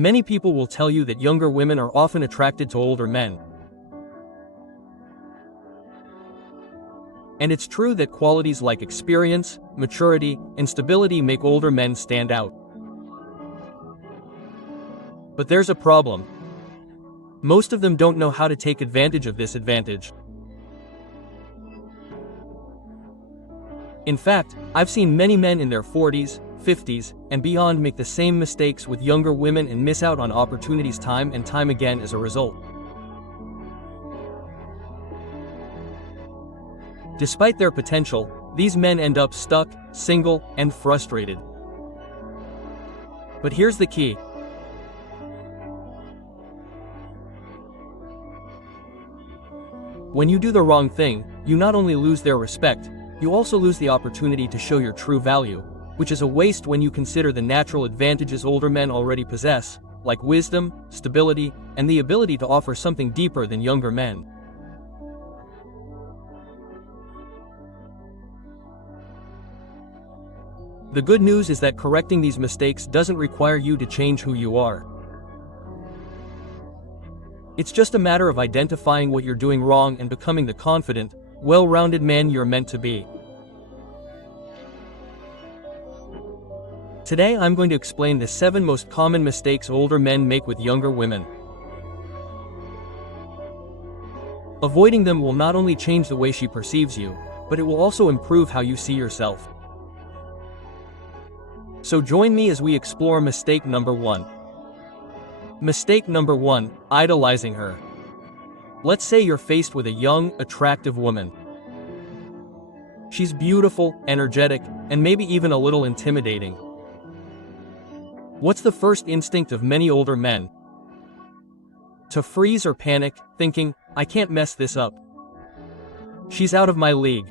Many people will tell you that younger women are often attracted to older men. And it's true that qualities like experience, maturity, and stability make older men stand out. But there's a problem. Most of them don't know how to take advantage of this advantage. In fact, I've seen many men in their 40s, 50s, and beyond make the same mistakes with younger women and miss out on opportunities time and time again as a result. Despite their potential, these men end up stuck, single, and frustrated. But here's the key. When you do the wrong thing, you not only lose their respect, you also lose the opportunity to show your true value, which is a waste when you consider the natural advantages older men already possess, like wisdom, stability, and the ability to offer something deeper than younger men. The good news is that correcting these mistakes doesn't require you to change who you are. It's just a matter of identifying what you're doing wrong and becoming the confident, well-rounded man you're meant to be. Today I'm going to explain the 7 most common mistakes older men make with younger women. Avoiding them will not only change the way she perceives you, but it will also improve how you see yourself. So join me as we explore mistake number 1. Mistake number 1, idolizing her. Let's say you're faced with a young, attractive woman. She's beautiful, energetic, and maybe even a little intimidating. What's the first instinct of many older men? To freeze or panic, thinking, I can't mess this up. She's out of my league.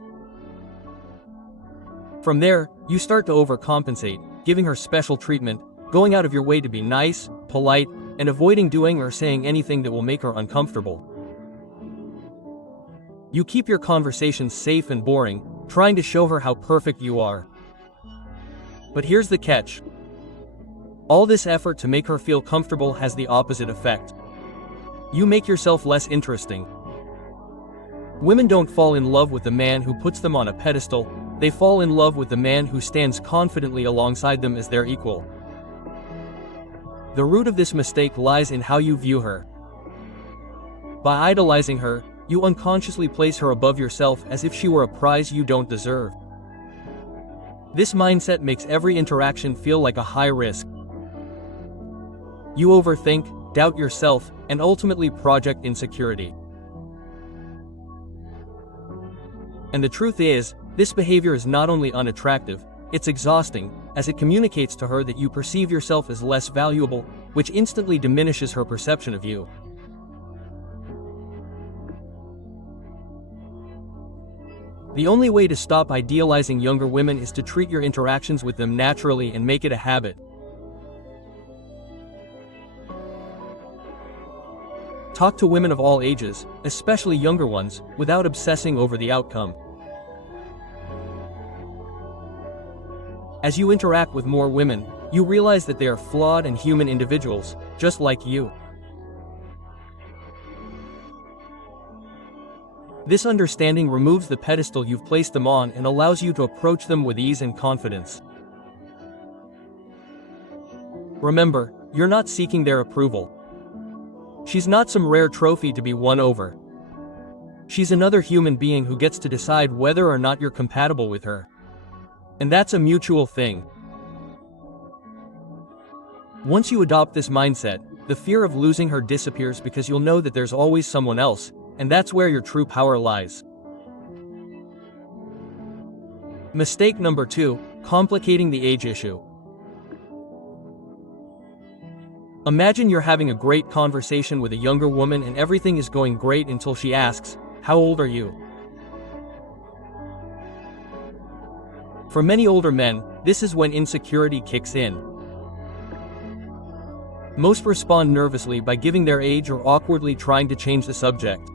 From there, you start to overcompensate, giving her special treatment, going out of your way to be nice, polite, and avoiding doing or saying anything that will make her uncomfortable. You keep your conversations safe and boring, trying to show her how perfect you are. But here's the catch. All this effort to make her feel comfortable has the opposite effect. You make yourself less interesting. Women don't fall in love with the man who puts them on a pedestal, they fall in love with the man who stands confidently alongside them as their equal. The root of this mistake lies in how you view her. By idolizing her, you unconsciously place her above yourself as if she were a prize you don't deserve. This mindset makes every interaction feel like a high risk. You overthink, doubt yourself, and ultimately project insecurity. And the truth is, this behavior is not only unattractive, it's exhausting, as it communicates to her that you perceive yourself as less valuable, which instantly diminishes her perception of you. The only way to stop idealizing younger women is to treat your interactions with them naturally and make it a habit. Talk to women of all ages, especially younger ones, without obsessing over the outcome. As you interact with more women, you realize that they are flawed and human individuals, just like you. This understanding removes the pedestal you've placed them on and allows you to approach them with ease and confidence. Remember, you're not seeking their approval. She's not some rare trophy to be won over. She's another human being who gets to decide whether or not you're compatible with her. And that's a mutual thing. Once you adopt this mindset, the fear of losing her disappears because you'll know that there's always someone else, and that's where your true power lies. Mistake number 2, complicating the age issue. Imagine you're having a great conversation with a younger woman and everything is going great until she asks, "How old are you?" For many older men, this is when insecurity kicks in. Most respond nervously by giving their age or awkwardly trying to change the subject.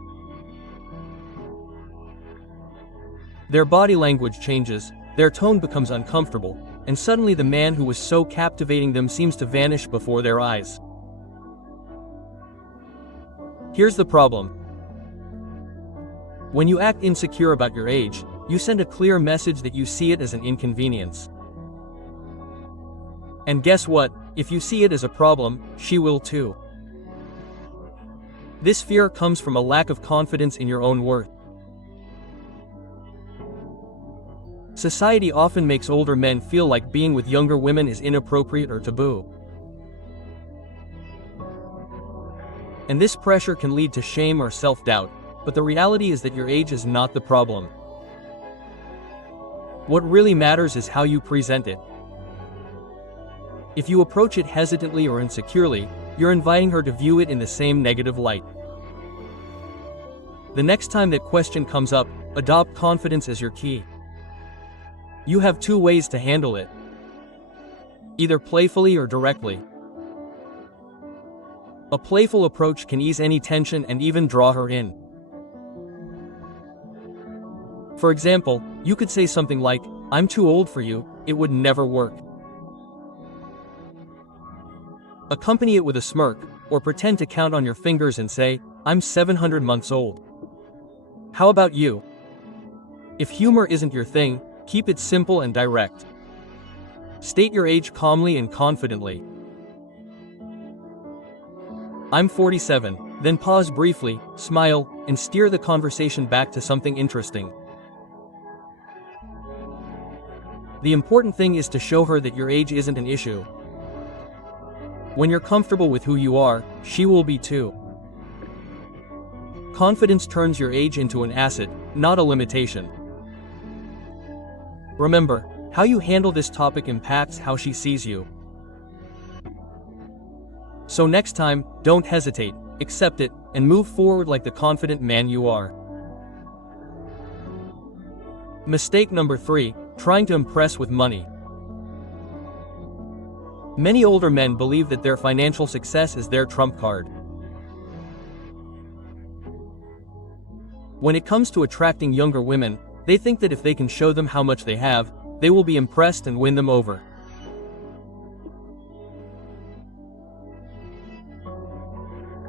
Their body language changes, their tone becomes uncomfortable, and suddenly the man who was so captivating them seems to vanish before their eyes. Here's the problem. When you act insecure about your age, you send a clear message that you see it as an inconvenience. And guess what? If you see it as a problem, she will too. This fear comes from a lack of confidence in your own worth. Society often makes older men feel like being with younger women is inappropriate or taboo. And this pressure can lead to shame or self-doubt, but the reality is that your age is not the problem. What really matters is how you present it. If you approach it hesitantly or insecurely, you're inviting her to view it in the same negative light. The next time that question comes up, adopt confidence as your key. You have two ways to handle it. Either playfully or directly. A playful approach can ease any tension and even draw her in. For example, you could say something like, "I'm too old for you, it would never work." Accompany it with a smirk, or pretend to count on your fingers and say, "I'm 700 months old." How about you? If humor isn't your thing, keep it simple and direct. State your age calmly and confidently. "I'm 47, then pause briefly, smile, and steer the conversation back to something interesting. The important thing is to show her that your age isn't an issue. When you're comfortable with who you are, she will be too. Confidence turns your age into an asset, not a limitation. Remember, how you handle this topic impacts how she sees you. So next time, don't hesitate, accept it, and move forward like the confident man you are. Mistake number 3, trying to impress with money. Many older men believe that their financial success is their trump card. When it comes to attracting younger women, they think that if they can show them how much they have, they will be impressed and win them over.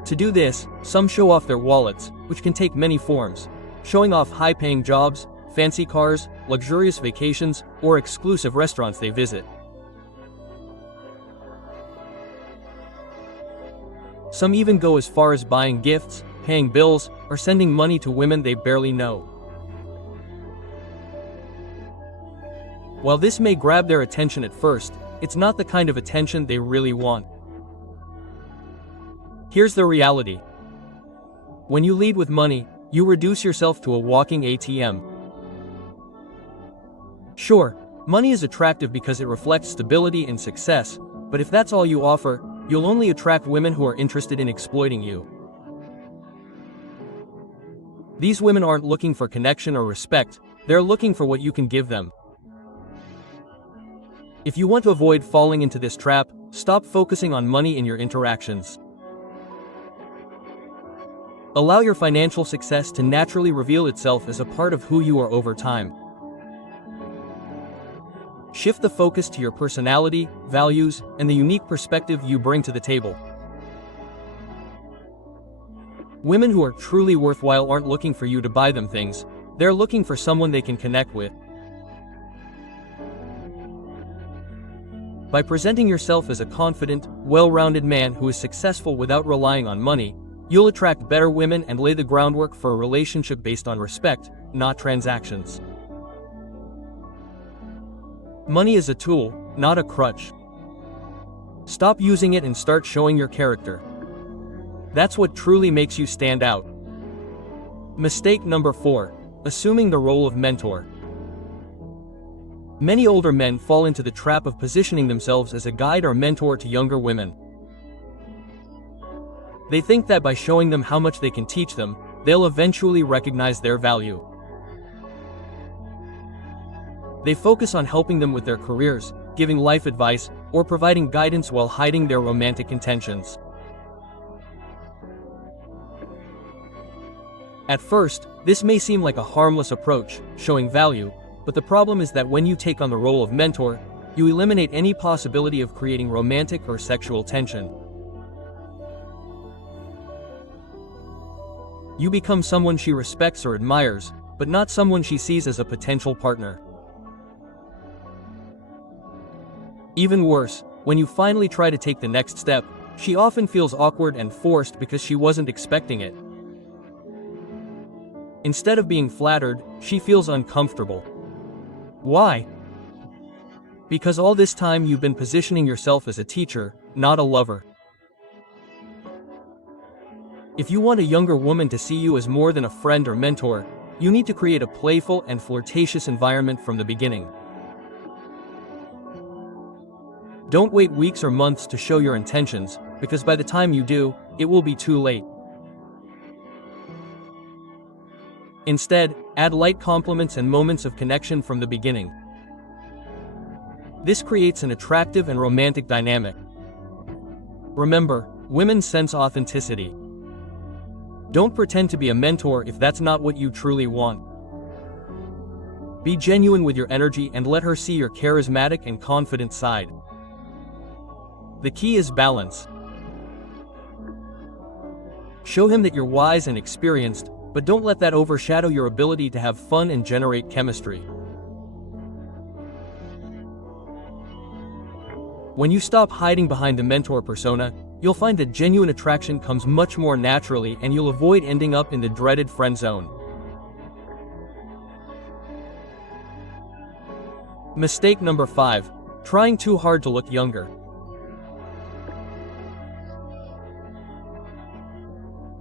To do this, some show off their wallets, which can take many forms, showing off high-paying jobs, fancy cars, luxurious vacations, or exclusive restaurants they visit. Some even go as far as buying gifts, paying bills, or sending money to women they barely know. While this may grab their attention at first, it's not the kind of attention they really want. Here's the reality. When you lead with money, you reduce yourself to a walking ATM. Sure, money is attractive because it reflects stability and success, but if that's all you offer, you'll only attract women who are interested in exploiting you. These women aren't looking for connection or respect, they're looking for what you can give them. If you want to avoid falling into this trap, stop focusing on money in your interactions. Allow your financial success to naturally reveal itself as a part of who you are over time. Shift the focus to your personality, values, and the unique perspective you bring to the table. Women who are truly worthwhile aren't looking for you to buy them things, they're looking for someone they can connect with. By presenting yourself as a confident, well-rounded man who is successful without relying on money, you'll attract better women and lay the groundwork for a relationship based on respect, not transactions. Money is a tool, not a crutch. Stop using it and start showing your character. That's what truly makes you stand out. Mistake number 4, assuming the role of mentor. Many older men fall into the trap of positioning themselves as a guide or mentor to younger women. They think that by showing them how much they can teach them, they'll eventually recognize their value. They focus on helping them with their careers, giving life advice, or providing guidance while hiding their romantic intentions. At first, this may seem like a harmless approach, showing value, but the problem is that when you take on the role of mentor, you eliminate any possibility of creating romantic or sexual tension. You become someone she respects or admires, but not someone she sees as a potential partner. Even worse, when you finally try to take the next step, she often feels awkward and forced because she wasn't expecting it. Instead of being flattered, she feels uncomfortable. Why? Because all this time you've been positioning yourself as a teacher, not a lover. If you want a younger woman to see you as more than a friend or mentor, you need to create a playful and flirtatious environment from the beginning. Don't wait weeks or months to show your intentions, because by the time you do, it will be too late. Instead, add light compliments and moments of connection from the beginning. This creates an attractive and romantic dynamic. Remember, women sense authenticity. Don't pretend to be a mentor if that's not what you truly want. Be genuine with your energy and let her see your charismatic and confident side. The key is balance. Show him that you're wise and experienced, but don't let that overshadow your ability to have fun and generate chemistry. When you stop hiding behind the mentor persona, you'll find that genuine attraction comes much more naturally and you'll avoid ending up in the dreaded friend zone. Mistake number 5. Trying too hard to look younger.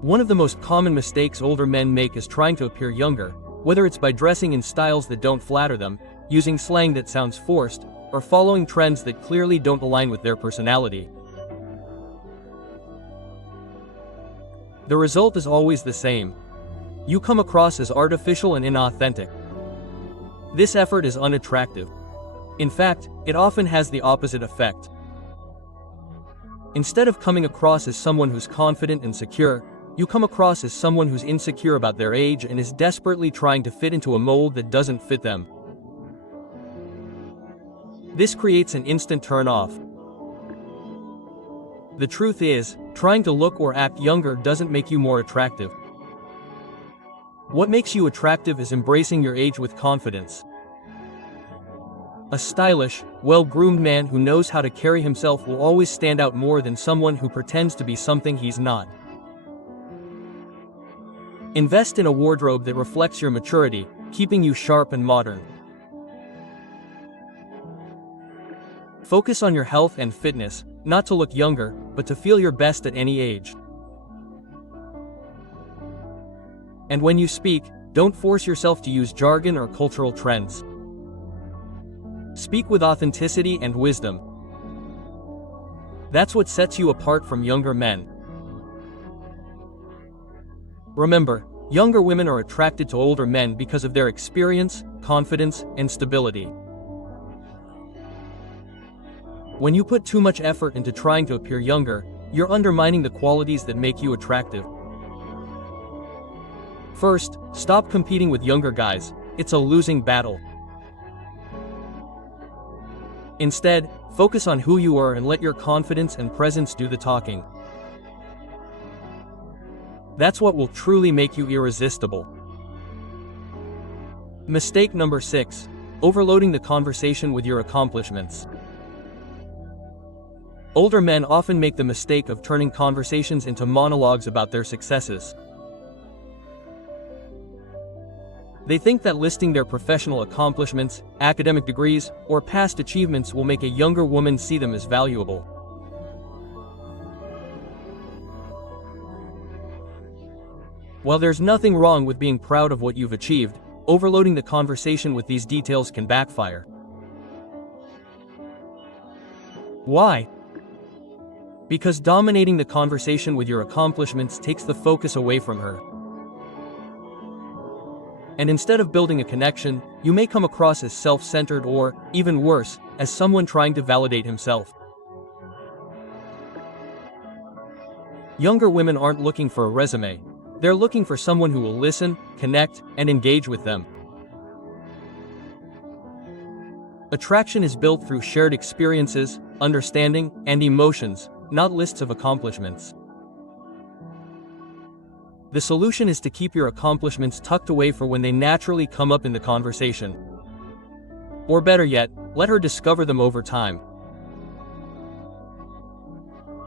One of the most common mistakes older men make is trying to appear younger, whether it's by dressing in styles that don't flatter them, using slang that sounds forced, or following trends that clearly don't align with their personality. The result is always the same. You come across as artificial and inauthentic. This effort is unattractive. In fact, it often has the opposite effect. Instead of coming across as someone who's confident and secure, you come across as someone who's insecure about their age and is desperately trying to fit into a mold that doesn't fit them. This creates an instant turn-off. The truth is, trying to look or act younger doesn't make you more attractive. What makes you attractive is embracing your age with confidence. A stylish, well-groomed man who knows how to carry himself will always stand out more than someone who pretends to be something he's not. Invest in a wardrobe that reflects your maturity, keeping you sharp and modern. Focus on your health and fitness, not to look younger, but to feel your best at any age. And when you speak, don't force yourself to use jargon or cultural trends. Speak with authenticity and wisdom. That's what sets you apart from younger men. Remember, younger women are attracted to older men because of their experience, confidence, and stability. When you put too much effort into trying to appear younger, you're undermining the qualities that make you attractive. First, stop competing with younger guys. It's a losing battle. Instead, focus on who you are and let your confidence and presence do the talking. That's what will truly make you irresistible. Mistake number 6. Overloading the conversation with your accomplishments. Older men often make the mistake of turning conversations into monologues about their successes. They think that listing their professional accomplishments, academic degrees, or past achievements will make a younger woman see them as valuable. While there's nothing wrong with being proud of what you've achieved, overloading the conversation with these details can backfire. Why? Because dominating the conversation with your accomplishments takes the focus away from her. And instead of building a connection, you may come across as self-centered or, even worse, as someone trying to validate himself. Younger women aren't looking for a resume. They're looking for someone who will listen, connect, and engage with them. Attraction is built through shared experiences, understanding, and emotions, not lists of accomplishments. The solution is to keep your accomplishments tucked away for when they naturally come up in the conversation. Or better yet, let her discover them over time.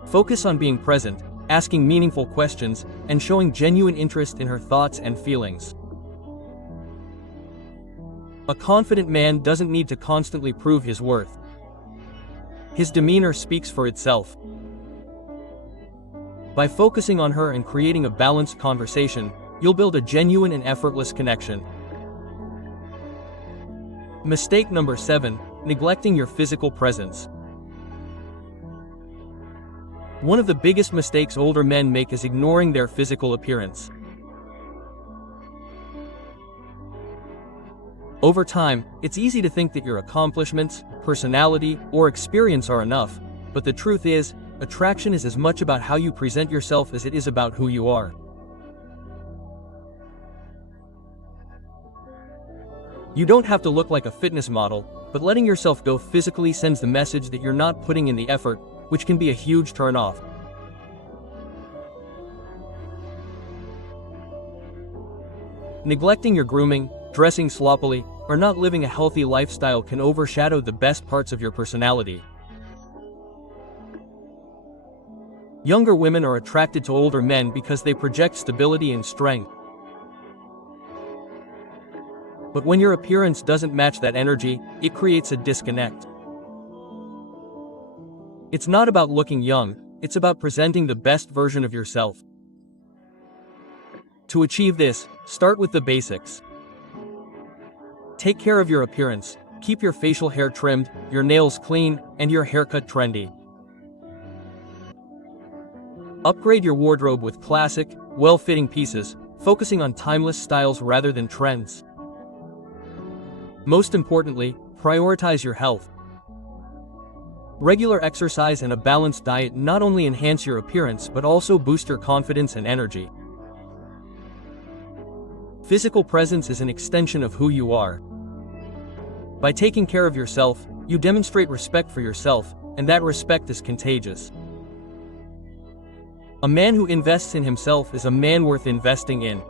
Focus on being present, asking meaningful questions, and showing genuine interest in her thoughts and feelings. A confident man doesn't need to constantly prove his worth. His demeanor speaks for itself. By focusing on her and creating a balanced conversation, you'll build a genuine and effortless connection. Mistake number 7, neglecting your physical presence. One of the biggest mistakes older men make is ignoring their physical appearance. Over time, it's easy to think that your accomplishments, personality, or experience are enough, but the truth is, attraction is as much about how you present yourself as it is about who you are. You don't have to look like a fitness model, but letting yourself go physically sends the message that you're not putting in the effort, which can be a huge turn-off. Neglecting your grooming, dressing sloppily, or not living a healthy lifestyle can overshadow the best parts of your personality. Younger women are attracted to older men because they project stability and strength. But when your appearance doesn't match that energy, it creates a disconnect. It's not about looking young, it's about presenting the best version of yourself. To achieve this, start with the basics. Take care of your appearance, keep your facial hair trimmed, your nails clean, and your haircut trendy. Upgrade your wardrobe with classic, well-fitting pieces, focusing on timeless styles rather than trends. Most importantly, prioritize your health. Regular exercise and a balanced diet not only enhance your appearance but also boost your confidence and energy. Physical presence is an extension of who you are. By taking care of yourself, you demonstrate respect for yourself, and that respect is contagious. A man who invests in himself is a man worth investing in.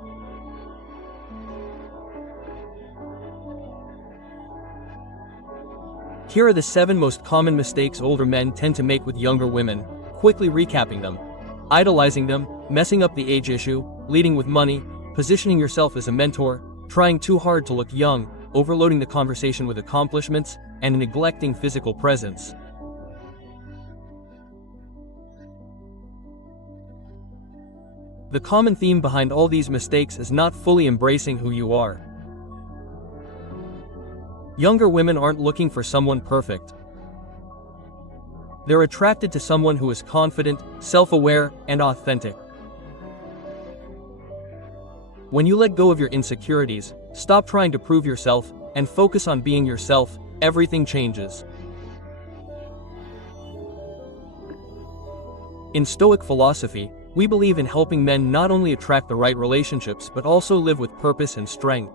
Here are the 7 most common mistakes older men tend to make with younger women, quickly recapping them. Idolizing them, messing up the age issue, leading with money, positioning yourself as a mentor, trying too hard to look young, overloading the conversation with accomplishments, and neglecting physical presence. The common theme behind all these mistakes is not fully embracing who you are. Younger women aren't looking for someone perfect. They're attracted to someone who is confident, self-aware, and authentic. When you let go of your insecurities, stop trying to prove yourself, and focus on being yourself, everything changes. In Stoic philosophy, we believe in helping men not only attract the right relationships but also live with purpose and strength.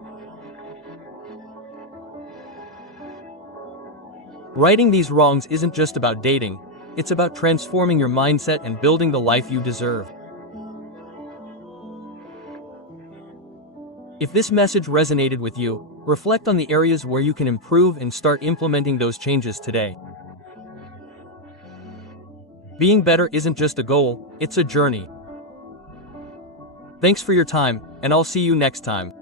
Righting these wrongs isn't just about dating, it's about transforming your mindset and building the life you deserve. If this message resonated with you, reflect on the areas where you can improve and start implementing those changes today. Being better isn't just a goal, it's a journey. Thanks for your time, and I'll see you next time.